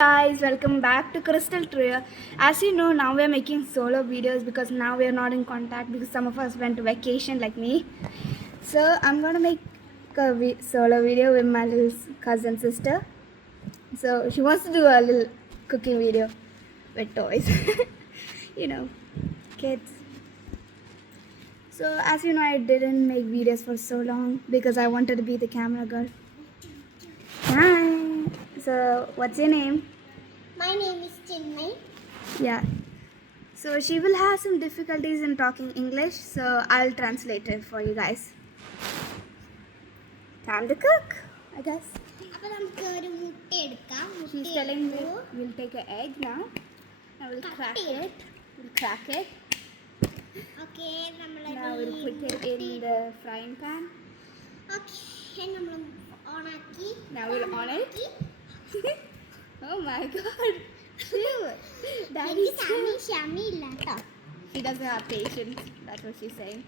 Guys, welcome back to Crystal Trio. As you know, now we are making solo videos because now we are not in contact because some of us went to vacation like me. So I'm gonna make a solo video with my little cousin sister. So she wants to do a little cooking video with toys. you know, kids. So as you know, I didn't make videos for so long because I wanted to be the camera girl. Hi. So what's your name? My name is Chinmay. Yeah. So she will have some difficulties in talking English, so I'll translate it for you guys. Time to cook, I guess. അപ്പോൾ നമുക്ക് ഒരു മുട്ട എടുക്കാം. She's telling me we'll take an egg now. Now we'll crack it. We'll crack it. Okay നമ്മൾ Now we'll put it in the frying pan. Okay നമ്മൾ on ആക്കി. Now we'll on it. Oh my god. Daddy ക്ഷമ ഇല്ല ട്ടോ. She doesn't have patience. That's what she's saying.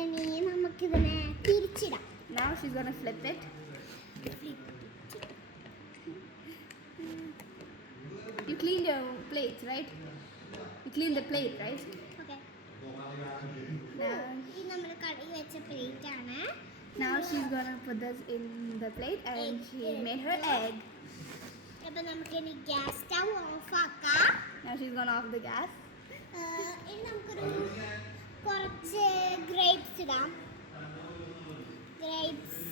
ഇനി നമുക്ക് ഇതിനെ തിരിച്ചിടാം. Now she's gonna flip it. You clean your plates, right? You clean the plate, right? Okay. Now, ഇത് നമ്മൾ കറി വെച്ച plate ആണ്. now she's gonna put this in the plate and she made her egg. അപ്പോൾ നമുക്ക് ഇനി gas stove off ആക്കാം. Now she's gonna off the gas. ഇനി നമുക്കൊരു കുറച്ച് ഗ്രേപ്സ് ഇടാം. ഗ്രേപ്സ്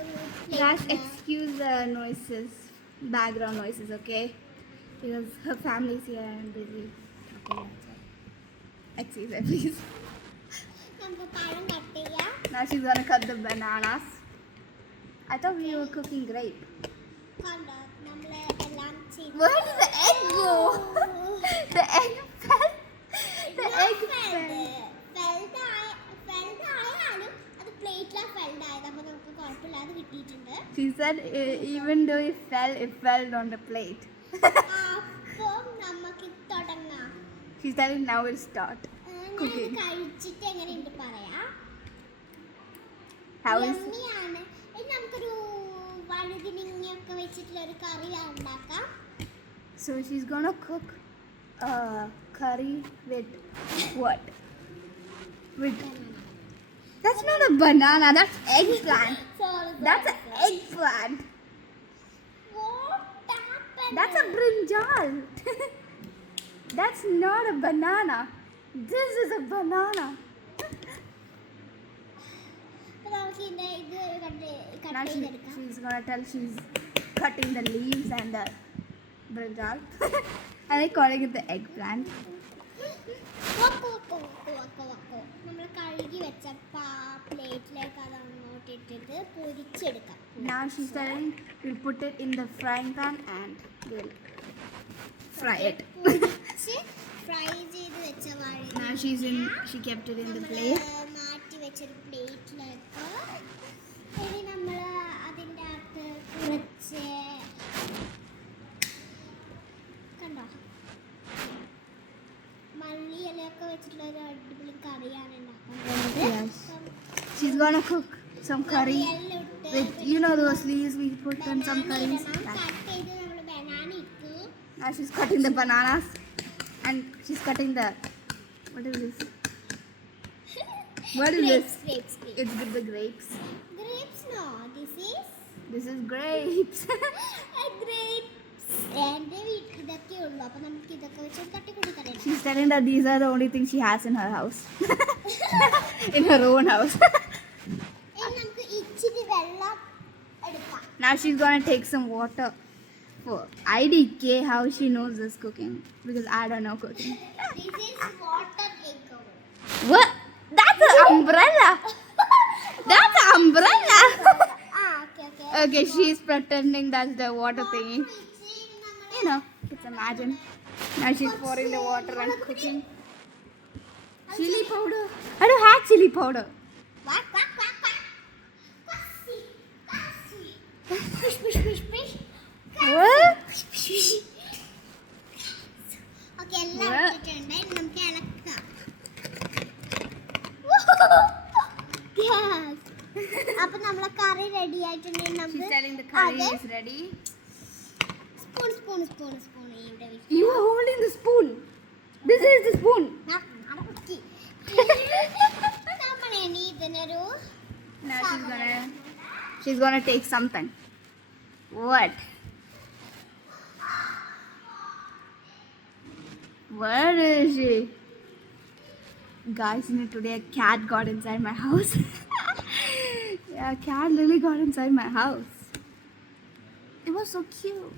ഒരു Guys, excuse the noises, background noises, okay? Because her family's here and busy. Okay, that's it. Excuse her, please. നമുക്ക് പഴം കട്ട് ചെയ്യാം. Now she's gonna cut the bananas. I thought we were cooking grape. കണ്ടോ നമ്മൾ എല്ലാം ചെയ്തു. Where did the egg go? The egg fell. The egg fell. ഫെൽഡായാലും അത് പ്ലേറ്റിലാണ് ഫെൽഡായത്. അപ്പോൾ നമുക്ക് കുഴപ്പമില്ലാതെ കിട്ടിയിട്ടുണ്ട്. She said even though it fell on the plate. അപ്പോൾ നമുക്ക് തുടങ്ങാം. She's telling now we'll start ഞാൻ cooking. കഴിച്ചിട്ട് എങ്ങനെയുണ്ട് പറയാം. How is യമ്മിയാണ്. ഇനി നമുക്കൊരു വഴുതിനിങ്ങയൊക്കെ വെച്ചിട്ടുള്ള ഒരു കറി ഉണ്ടാക്കാം. so she's gonna cook a curry with what? With that's not a banana. That's eggplant. That's an eggplant. What happened? That's a brinjal. That's not a banana. This is a banana. അപ്പോൾ നമുക്ക് ഇതിൻ്റെ ഇത് Now cut ചെയ്തെടുക്കാം. she's gonna tell she's cutting the leaves and the brinjal. Are they calling it the eggplant? നമ്മൾ കഴുകി വെച്ച പ്ലേറ്റിലേക്ക് അത് അങ്ങോട്ട് ഇട്ടിട്ട് പൊരിച്ചെടുക്കാം. Now she's telling we'll put it in the frying pan and we'll fry it. പൊരിച്ച് ഫ്രൈ ചെയ്ത് വെച്ച Now she kept it in the plate. മാറ്റി വെച്ചൊരു പ്ലേറ്റിലേക്ക് ഇനി നമ്മൾ അതിൻ്റെ അകത്ത് കുറച്ച് കണ്ടോ മല്ലിയിലൊക്കെ വെച്ചിട്ടുള്ള ഒരു അടിപൊളി കറിയാണ് ഉണ്ടാക്കുന്നത്. Yes. She's gonna cook some curry with those leaves we put in some curries. Cut ചെയ്ത് നമ്മൾ ബനാന ഇട്ടു. Now she's cutting the bananas and she's cutting the what is this? What is this? Grapes. It's with the grapes. Grapes no, This is grapes. grapes. എൻ്റെ വീട്ടിൽ ഇതൊക്കെ ഉള്ളൂ. അപ്പോൾ നമുക്ക് ഇതൊക്കെ വെച്ച് തട്ടി കൊടുക്കണം. She's telling that these are the only things she has in her house. In her own house. ഇനി നമുക്ക് ഇച്ചിരി വെള്ളം എടുക്കാം. Now she's gonna take some water. For IDK how she knows this cooking because I don't know cooking. This is water egg. What? That's an umbrella. That's an umbrella. Okay. Okay, she's pretending that's the water thingy. You know, just imagine. Now she's pouring the water and cooking. Chili powder. I don't have chili powder. Quack. Push. What? Okay, എല്ലാം What? ഇട്ടിട്ടുണ്ട്. ഇനി നമുക്ക് ഇളക്കാം. അപ്പോൾ നമ്മളെ കറി ready ആയിട്ടുണ്ടെങ്കിൽ She's നമുക്ക് telling the Madhuri is ready. Spoon. You are holding the spoon. This is the spoon. Now she's gonna take something. What? Where is she? Guys, today a cat got inside my house. Yeah, a cat literally got inside my house. It was so cute.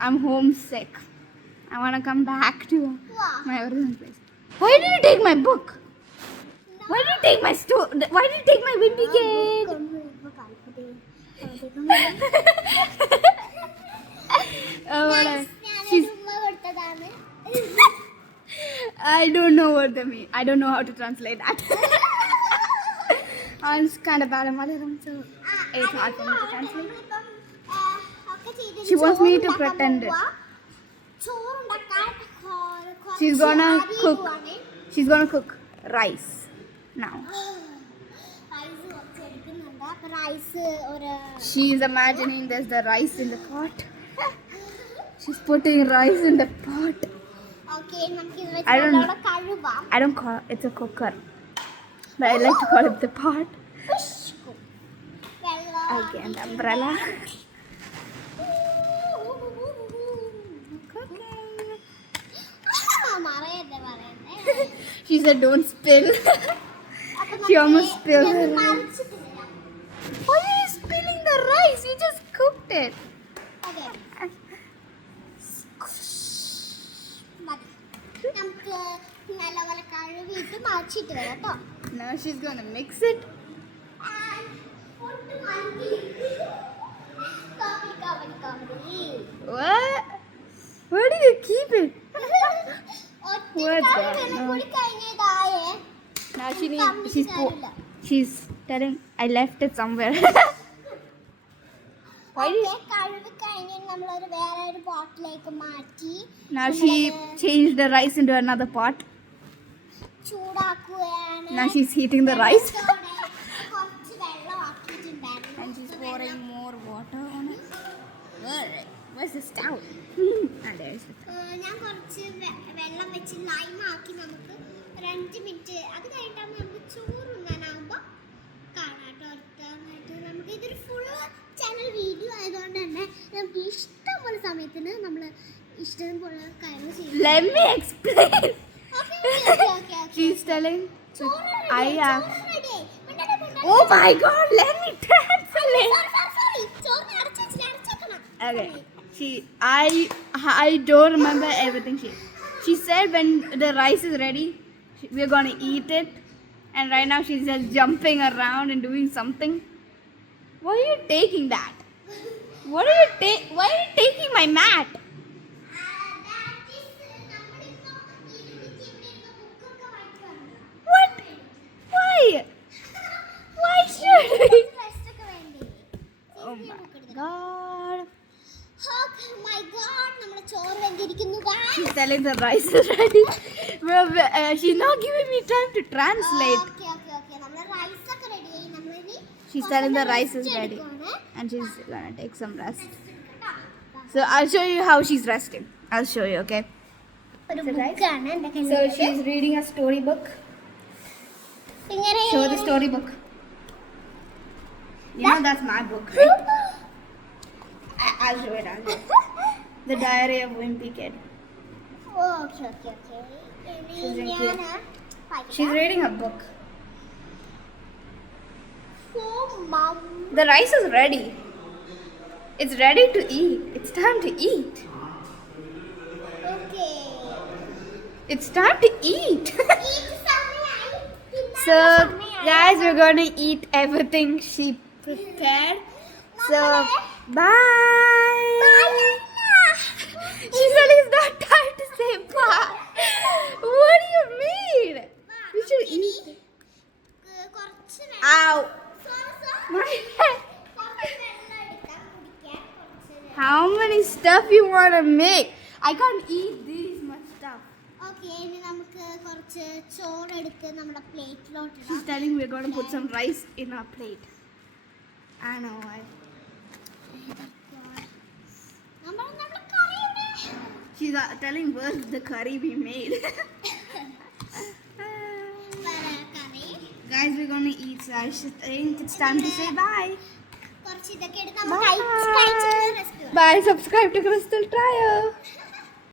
I'm homesick. I want to come back to my original place. Why did you take my book? Why did you take my Why did you take my wimpy kid? Oh, I don't know what they mean. I don't know how to translate that. I'm kind of bad at Malayalam, so it's hard for me to translate. She wants me to pretend it. She's gonna cook rice now. She's imagining there's the rice in the pot. She's putting rice in the pot. I don't call it, it's a cooker, but I like to call it the pot. Okay, and the umbrella. She said don't spill. She almost spilled her rice. Why are you spilling the rice? You just cooked it. Now she's gonna mix it. What? Where did you keep it? What's going on? Now she's telling I left it somewhere. Why did Now she changed the rice into another pot. Now she's heating the rice. And she's pouring more water on it. Where's the stove? There's the stove. Let me explain. She's telling Oh my god, let me translate. Okay. I don't remember everything she said. When the rice is ready, we're gonna eat it, and right now she's just jumping around and doing something. Why are you taking that? Why are you taking my mat? What? Why should we? Oh my god. She's telling the rice is ready. She's not giving me time to translate. She's telling the rice is ready, and she's gonna take some rest. So I'll show you how she's resting. I'll show you, okay? So she's reading a storybook. Show the storybook. You know that's my book, right? I'll show it. The Diary of Wimpy Kid. Okay. She's reading a book. Mom. The rice is ready. It's ready to eat. It's time to eat. Okay. It's time to eat. So, guys, we're gonna eat everything she prepared. So, bye. She said it's not time to say bye. What do you mean? We should eat. Ow. My head. How many stuff you want to make? I can't eat this much stuff. Okay, കുറച്ച് ചോറെടുത്ത് നമ്മുടെ പ്ലേറ്റിലോട്ട് She's telling we're going to put some rice in our plate. I know. നമ്മുടെ കറിയുടെ She's telling where's the curry we made. Curry Guys, we're going to eat. So I should think it's time to say bye. കുറച്ച് ഇതൊക്കെ എടുത്ത് നമ്മൾ കഴിച്ച് recipe Bye. Subscribe to Crystal Trio.